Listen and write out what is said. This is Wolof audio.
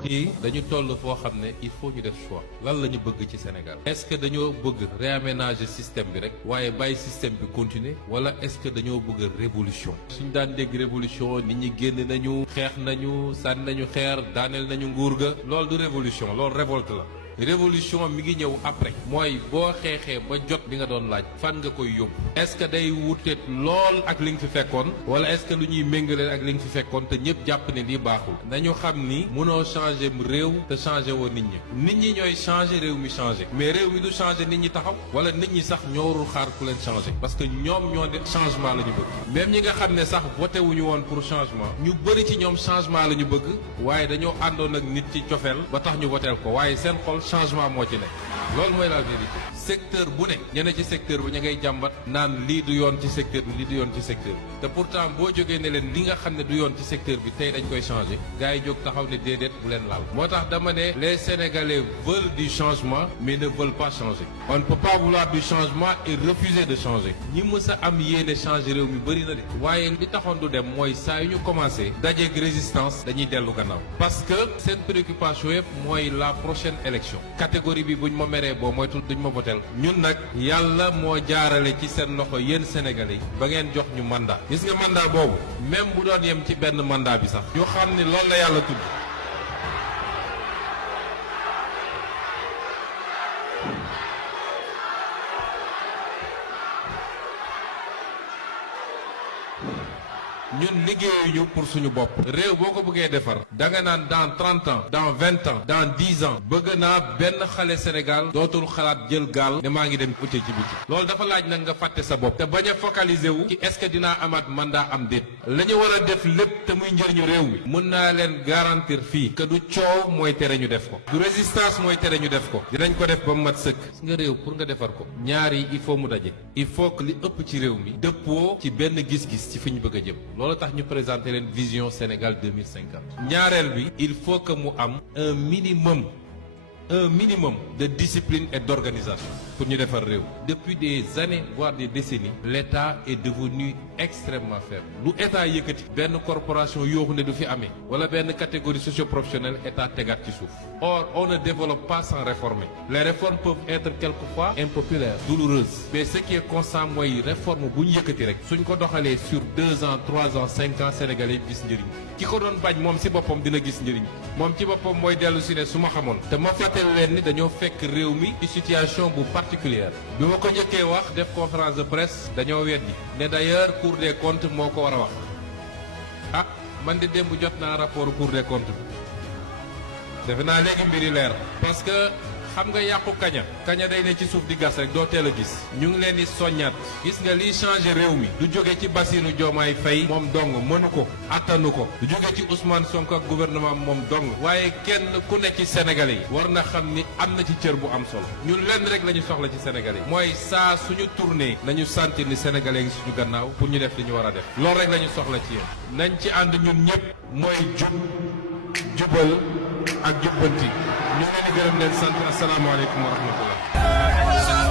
mbokk yi dañu toll foo xam ne il faut ñu def choix lan la ñu bëgg ci Sénégal est-ce que dañoo bëgg réaménager système bi rek waaye bàyyi système bi continuer wala est-ce que dañoo bëgg révolution suñ daan dégg révolution nit ñi génn nañu xeex nañu sànni nañu xeer daaneel nañu nguur ga loolu du révolution loolu révolte la révolution mi ngi ñëw après mooy boo xeexee ba jot li nga doon laaj fan nga koy yóbbu est-ce que day wuteet lool ak li nga fi fekkoon wala est-ce que lu ñuy méngale ak li nga fi fekkoon te ñëpp jàpp ne lii baaxul nañu xam ni mënoo changer réew te changer woo nit ñi ñooy changer réew mi changer mais réew mi du changer nit ñi taxaw wala nit ñi sax ñoo warul xaar ku leen changer parce que ñoom ñoo ne changement la ñu bëgg même ñi nga xam ne sax voté wuñu woon pour changement ñu bëri ci ñoom changement la ñu bëgg waaye dañoo àndoon ak nit ci cofeel ba tax ñu voteel ko waaye seen xol changement moo ci nekk loolu mooy la vérité secteur bu ne ñene ci secteur bi ña ngay jàmbat naan lii du yoon ci secteur bi lii du yoon ci secteur bi te pourtant boo jógee ne leen li nga xam ne du yoon ci secteur bi tey dañ koy changer gars yi jóg taxaw ne déedéet bu leen laal moo tax dama ne les Sénégalais veulent du changement mais ne veulent pas changer on ne peut pas vouloir du changement et refuser de changer ñi mës a am yéene changer réew mi bëri na de waaye li taxoon du dem mooy saa yu ñu commencé dajeeg résistance dañuy dellu gannaaw parce que seen préoccupation yëpp mooy la prochaine élection catégorie bi buñ ma meree boo moytul duñ ma votel ñun nag yàlla moo jaarale ci seen loxo yéen Sénégalais yi ba ngeen jox ñu mandat gis nga mandat boobu même bu doon yem ci benn mandat bi sax ñu xam ni loolu la yàlla tudd ñun liggéeyuñu pour suñu bopp réew boo ko bëggee defar da nga naan dans 30 ans dans 20 ans dans 10 ans bëgg naa benn xale Sénégal dootul xalaat jël gaal ne maa ngi dem ute ci biti loolu dafa laaj nag nga fàtte sa bopp te bañ a focaliser wu ci est-ce que dinaa amaat mandat am déet la ñu war a def lépp te muy njëriñu réew mi mën naa leen garantir fii que du coow mooy tere ñu def ko du résistance mooy tere ñu def ko dinañ ko def ba mu mat sëkk gis nga réew pour nga defar ko ñaar yi il faut mu daje il faut que li ëpp ci réew mi dëppoo ci benn gis-gis ci fi ñu bëgg a jëm loolu tax ñu présenter leen vision Sénégal 2050 ñaareel bi il faut que mu am un minimum de discipline et d'organisation pour ñu defar réew depuis des années voire des décennies l'État est devenu extrêmement faible lu État yëkkati benn corporation yooxu ne du fi amee wala benn catégorie socio-professionnelle État tegaat ci suuf or on ne développe pas sans réformer les réformes peuvent être quelquefois impopulaires douloureuses mais ce qui est constant mooy réforme bu ñu yëkkati rek suñ ko doxalee sur 2 ans 3 ans 5 ans sénégalais yi gis njëriñ ki ko doon bañ moom ci boppam dina gis njëriñ moom ci boppam mooy dellu si ne su ma xamoon te ma fàttali leen ni dañoo fekk réew mi ci situation bu particulière bi ma ko njëkkee wax def conférence de presse dañoo weddi ne d'ailleurs Cour des comptes moo ko war a wax ah man de démb jot naa rapport Cour des comptes bi defe naa léegi mbiri leer parce que xam nga yàqu kaña day ne ci suuf di gas rek doo teel a gis ñu ngi leen di soññaat gis nga liy changer réew mi du jóge ci Bassirou Diomaye Faye moom dong mënu ko attanu ko du jóge ci Ousmane Sonko ak gouvernement moom dong waaye kenn ku ne ci Sénégalais yi war na xam ni am na ci cër bu am solo ñun lenn rek la ñu soxla ci Sénégalais yi mooy saa suñu tourné nañu sentir ni Sénégalais ngi suñu gannaaw pour ñu def li ñu war a def loolu rek la ñu soxla ci yéen nañ ci ànd ñun ñëpp mooy jubal ak jubbanti ñu ngi leen di gërëm leen sant asalaamaaleykum wa rahmatullah